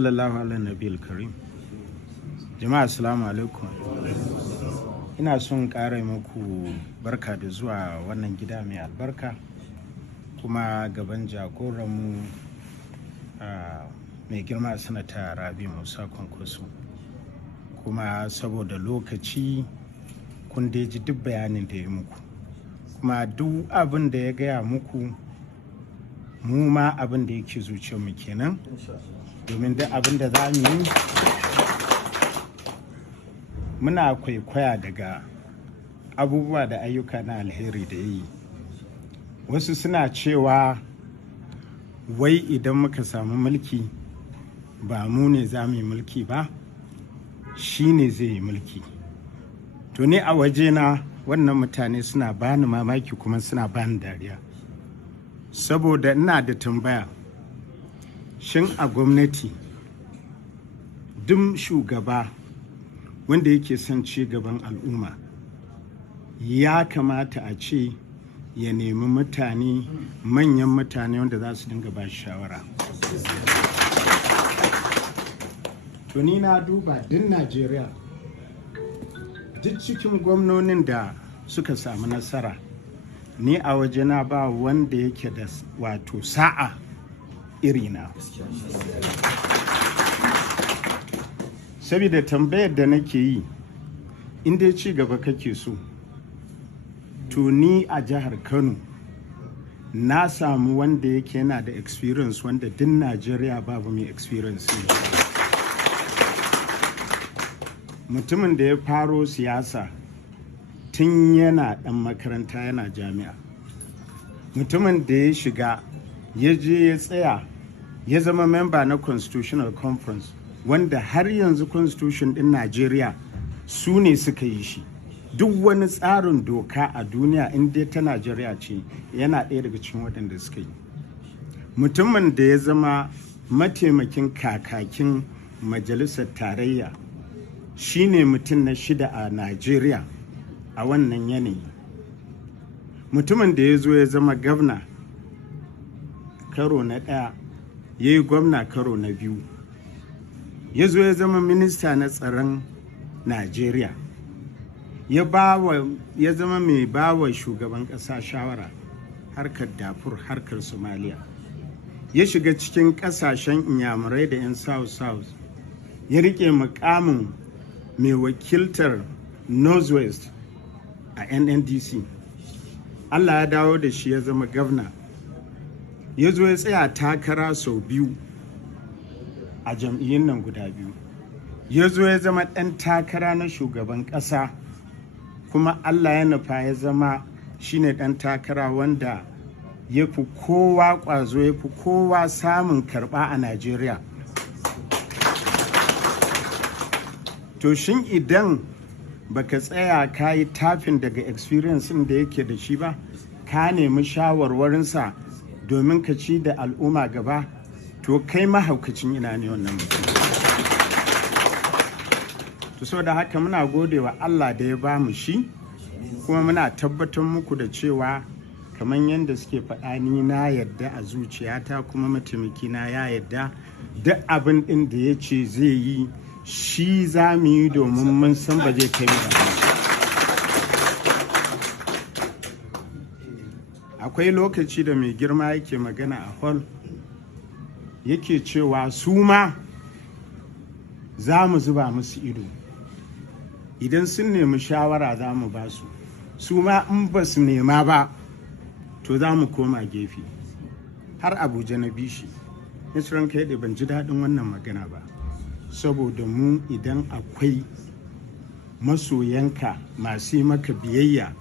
Sallallahu ala nabil karim. Jama'a assalamu alaikum. Ina son ƙara muku barka da zuwa wannan gida mai albarka kuma gaban jagoranmu mai girma sanata Rabi Musa Kwankwaso. Kuma saboda lokaci kun ji duk bayanin da ya muku, kuma duk abin da ya gaya muku mu ma abin da yake zuciyarmu kenan, domin duk abin da za mu yi muna kwaikwaya daga abubuwa da ayyuka na alheri da yi. Wasu suna cewa wai idan muka samu mulki ba mu ne za mu yi mulki ba, shi ne zai yi mulki. To ne a wajena wannan mutane suna bani mamaki kuma suna bani dariya, saboda ina da tambaya. Shin a gwamnati duk shugaba wanda yake son ci gaban al'umma ya kamata a ce ya nemi mutane, manyan mutane wanda za su dinga ba shawara. To ni na duba duk Najeriya, duk cikin gwamnonin da suka samu nasara, ni a wajena ba wanda yake da wato sa'a irina. Saboda tambayar da nake yi, in dai ci gaba kake so, to ni a jihar Kano na samu wanda yake yana da experience wanda duk Najeriya babu mai experience ne. Mutumin da ya faro siyasa tun yana ɗan makaranta, yana jami'a. Mutumin da ya shiga ya je ya tsaya ya zama memba na Constitutional Conference, wanda har yanzu Constitution ɗin Najeriya su ne suka yi shi. Duk wani tsarin doka a duniya in dai ta Najeriya ce, yana ɗaya daga cikin waɗanda suka yi. Mutumin da ya zama mataimakin kakakin majalisar tarayya, shi ne mutum na 6 a Najeriya a wannan yanayi. Mutumin da ya zo ya zama gwamna karo na 1, ya yi gwamna karo na 2, ya zo ya zama minista na tsaron Najeriya, ya zama mai bawa shugaban ƙasa shawara harkar Darfur, harkar Somalia, ya shiga cikin ƙasashen Inyamurai da 'yan South, ya riƙe mukamin mai wakiltar Northwest a NNDC. Allah ya dawo da shi ya zama gwamna, ya zo ya tsaya takara sau 2 a jam'iyyun nan guda 2, ya zo ya zama ɗan takara na shugaban ƙasa, kuma Allah ya nufa ya zama shine ɗan takara wanda ya fi kowa ƙwazo, ya fi kowa samun karɓa a Najeriya. To shin idan baka tsaya ka yi tafin daga experience da yake da shi ba, ka nemi shawarwarinsa domin ka ci da al'umma gaba, to kai mahaukacin ina ne wannan mutum. To saboda haka muna gode wa Allah da ya ba mu shi, kuma muna tabbatar muku da cewa kamar yadda suke faɗa, ni na yadda a zuciyata, kuma mataimakina ya yadda duk abin ɗin da ya ce zai yi shi za mu yi, domin mun san ba zai kai mu ba. Akwai lokaci da mai girma yake magana a hall, yake cewa su ma za mu zuba musu ido, idan sun nemi shawara za mu ba su, su ma in ba su nema ba to za mu koma gefe. Har Abuja na bishi, nisiran kai da ban ji daɗin wannan magana ba, saboda mu idan akwai masoyanka masu yi maka biyayya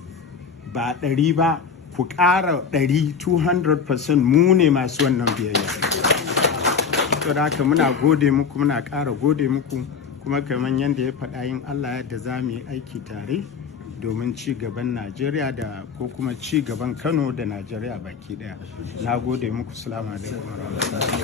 ba 100 ba, ku ƙara 100, 200%, mu ne masu wannan biyayya. To da haka muna gode muku, muna ƙara gode muku, kuma kamar yadda ya faɗa, yin Allah yadda za mu yi aiki tare domin ci gaban Najeriya da ko kuma ci gaban Kano da Najeriya baki ɗaya. Na gode muku. Salamu alaikum.